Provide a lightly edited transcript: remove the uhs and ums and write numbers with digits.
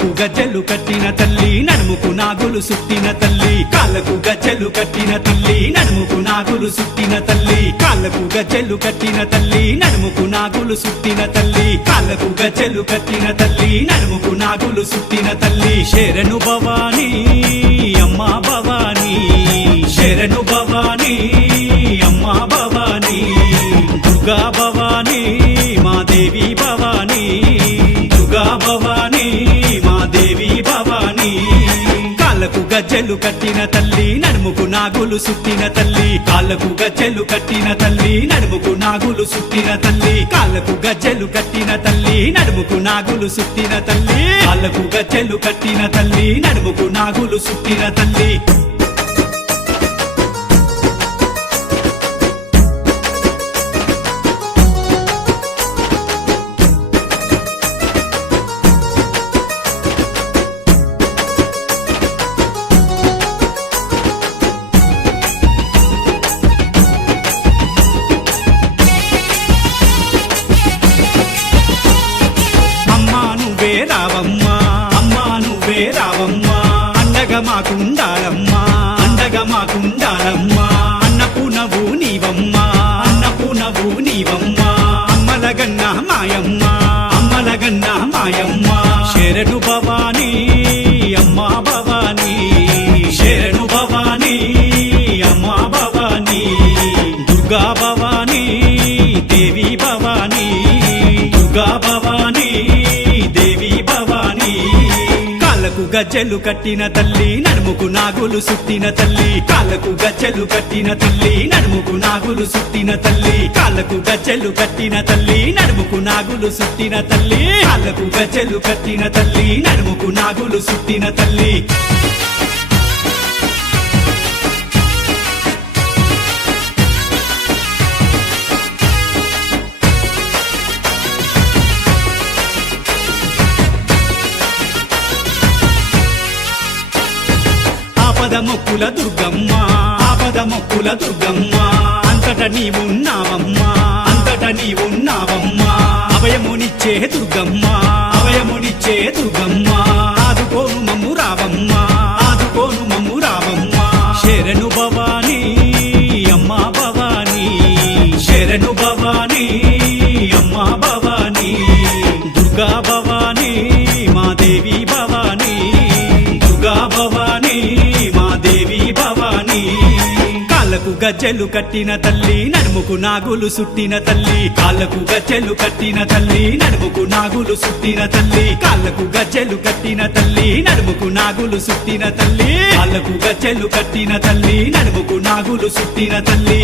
కాళ్ళకు గజ్జెలు కట్టిన తల్లి నడుముకు నాగులు సుట్టిన తల్లి కాళ్ళకు గజ్జెలు కట్టిన తల్లి నడుముకు నాగులు సుట్టిన తల్లి కాళ్ళకు గజ్జెలు కట్టిన తల్లి నడుముకు నాగులు సుట్టిన తల్లి కాళ్ళకు గజ్జెలు కట్టిన తల్లి నడుముకు నాగులు సుట్టిన తల్లి శరణు భవానీ అమ్మా భవానీ శరణు భవానీ అమ్మా భవానీ దుర్గా భవానీ మా దేవి భవానీ దుర్గా భవానీ మా దేవి భవానీ కాళ్ళకు గజ్జెలు కట్టిన తల్లి నడుముకు నాగులు సుట్టిన తల్లి కాళ్ళకు గజ్జెలు కట్టిన తల్లి నడుముకు నాగులు సుట్టిన తల్లి కాళ్ళకు గజ్జెలు కట్టిన తల్లి నడుముకు నాగులు సుట్టిన తల్లి కాళ్ళకు గజ్జెలు కట్టిన తల్లి నడుముకు నాగులు సుట్టిన తల్లి రావమ్మా అండగా మాకుండాలమ్మా అండగా మాకుండాలమ్మా అన్నపూర్ణవు నీవమ్మా అన్నపూర్ణవు నీవమ్మా అమ్మలగన్న మాయమ్మ అమ్మలగన్న మాయమ్మ శరణు భవానీ అమ్మా భవానీ శరణు భవానీ అమ్మా భవానీ దుర్గా భవానీ దేవి భవానీ దుర్గా భవానీ దేవి భవానీ కాళ్ళకు గజ్జెలు కట్టిన తల్లి నడుముకు నాగులు సుట్టిన తల్లి కాళ్ళకు గజ్జెలు కట్టిన తల్లి నడుముకు నాగులు సుట్టిన తల్లి కాళ్ళకు గజ్జెలు కట్టిన తల్లి నడుముకు నాగులు సుట్టిన తల్లి కాళ్ళకు గజ్జెలు కట్టిన తల్లి నడుముకు నాగులు సుట్టిన తల్లి ఆపదమొక్కుల దుర్గమ్మ ఆపదమొక్కుల దుర్గమ్మ అంతట నీవున్నావమ్మా అంతట నీవున్నావమ్మా అభయమునిచ్చే దుర్గమ్మ అభయమునిచ్చే దుర్గమ్మ ఆదుకోను మమ్ము రావమ్మా ఆదుకోను మమ్ము రావమ్మా శరణు భవానీ అమ్మా భవానీ శరణు భవానీ అమ్మా భవానీ దుర్గా భవానీ మా దేవి భవానీ దుర్గా భవానీ కాళ్ళకు గజ్జెలు కట్టిన తల్లి నడుముకు నాగులు సుట్టిన తల్లి కాళ్ళకు గజ్జెలు కట్టిన తల్లి నడుముకు నాగులు సుట్టిన తల్లి కాళ్ళకు గజ్జెలు కట్టిన తల్లి నడుముకు నాగులు సుట్టిన తల్లి కాళ్ళకు గజ్జెలు కట్టిన తల్లి నడుముకు నాగులు సుట్టిన తల్లి